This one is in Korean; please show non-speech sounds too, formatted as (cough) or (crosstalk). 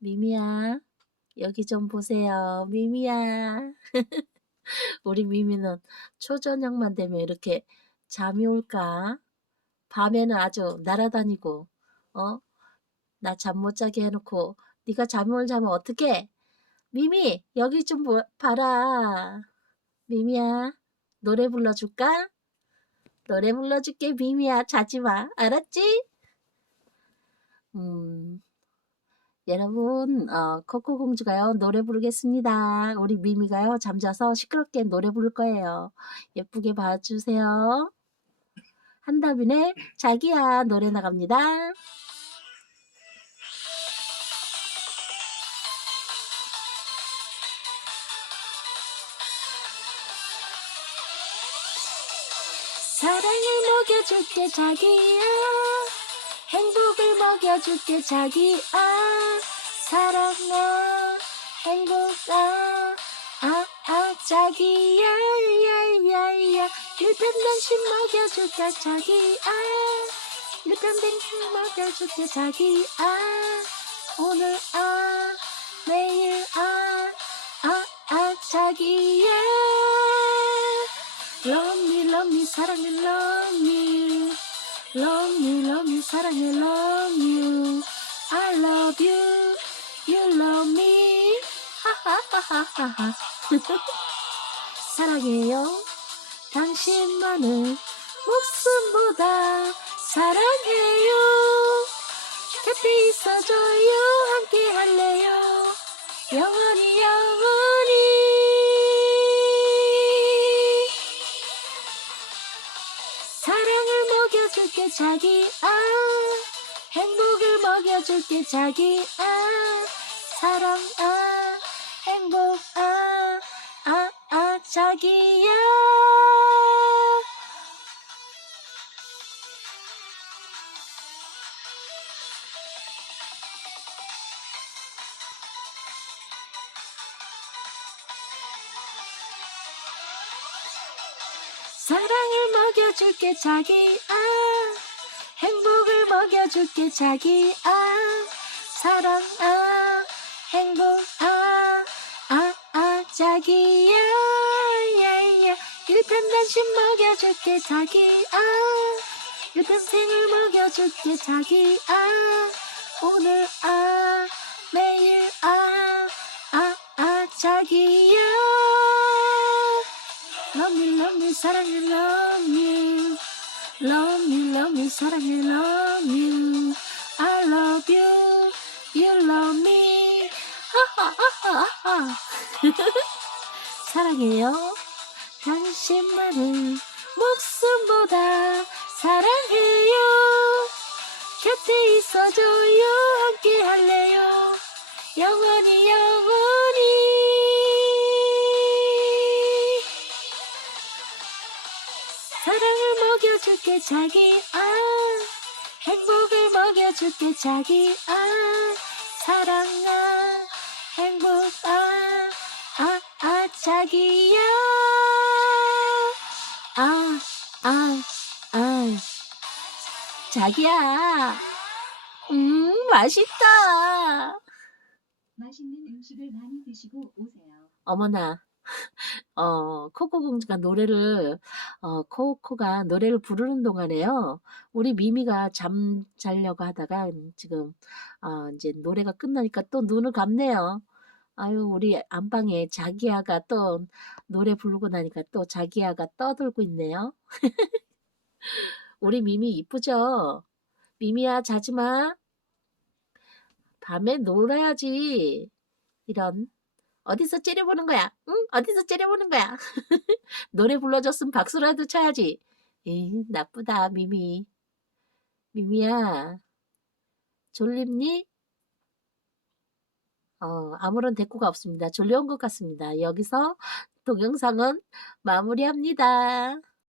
미미야, 여기 좀 보세요. 미미야. (laughs) 우리 미미는 초저녁만 되면 이렇게 잠이 올까? 밤에는 아주 날아다니고, 어? 나 잠 못 자게 해놓고 네가 잠이 올 자면 어떡해? 미미, 여기 좀 보- 봐라. 미미야, 노래 불러줄까? 노래 불러줄게, 미미야. 자지 마. 알았지? 음, 여러분, 어, 코코 공주가요, 노래 부르겠습니다. 우리 미미가요, 잠자서 시끄럽게 노래 부를 거예요. 예쁘게 봐주세요. 한다빈의 자기야 노래 나갑니다. 사랑을 먹여줄게 자기야 행복을 먹여줄게 자기야 사랑아 행복아. 아 아 자기야 야야야. 일편단심 먹여줄게 자기야 일편단심 먹여줄게 자기야 오늘 아. 내일 아아 아 자기야. Love me, love me, 사랑해, me, love me, 사랑해, you. I love you 하하하하하. (laughs) 사랑해요. 당신만을 목숨보다 사랑해요. 곁에 있어줘요. 함께 할래요. 영원히 영원히. 사랑을 먹여줄게 자기야 행복을 먹여줄게 자기야 사랑 아 행복 아아 아 자기야. 사랑을 먹여줄게 자기야. 행복을 먹여줄게 자기야. 사랑 아 행복 아아아 자기야 야야 일편단심 먹여줄게 자기야 일평생을 먹여줄게 자기야 오늘 아 내일 아아 아 자기야 Love me, love me, 사랑해, love you. Love me, love me, 사랑해, love you. I love you, you love me. 하하하하하. 사랑해요. 당신만을 목숨보다 사랑해요. 곁에 있어줘요. 함께 할래요. 영원히 영원히. 사랑을 먹여줄게 자기야 행복을 먹여줄게 자기야 사랑 아 행복 아아아 자기야 아 아 아 자기야 음 맛있다 맛있는 음식을 많이 드시고 오세요. 어머나 어, 코코 공주가 노래를, 어, 코코가 노래를 부르는 동안에요. 우리 미미가 잠 자려고 하다가 지금, 어, 이제 노래가 끝나니까 또 눈을 감네요. 아유, 우리 안방에 자기야가 또 노래 부르고 나니까 또 자기야가 떠들고 있네요. (laughs) 우리 미미 이쁘죠? 미미야, 자지 마. 밤에 놀아야지. 이런. 어디서 째려보는 거야? 응? 어디서 째려보는 거야? (laughs) 노래 불러줬으면 박수라도 쳐야지. 에이, 나쁘다, 미미. 미미야, 졸립니? 어, 아무런 대꾸가 없습니다. 졸려온 것 같습니다. 여기서 동영상은 마무리합니다.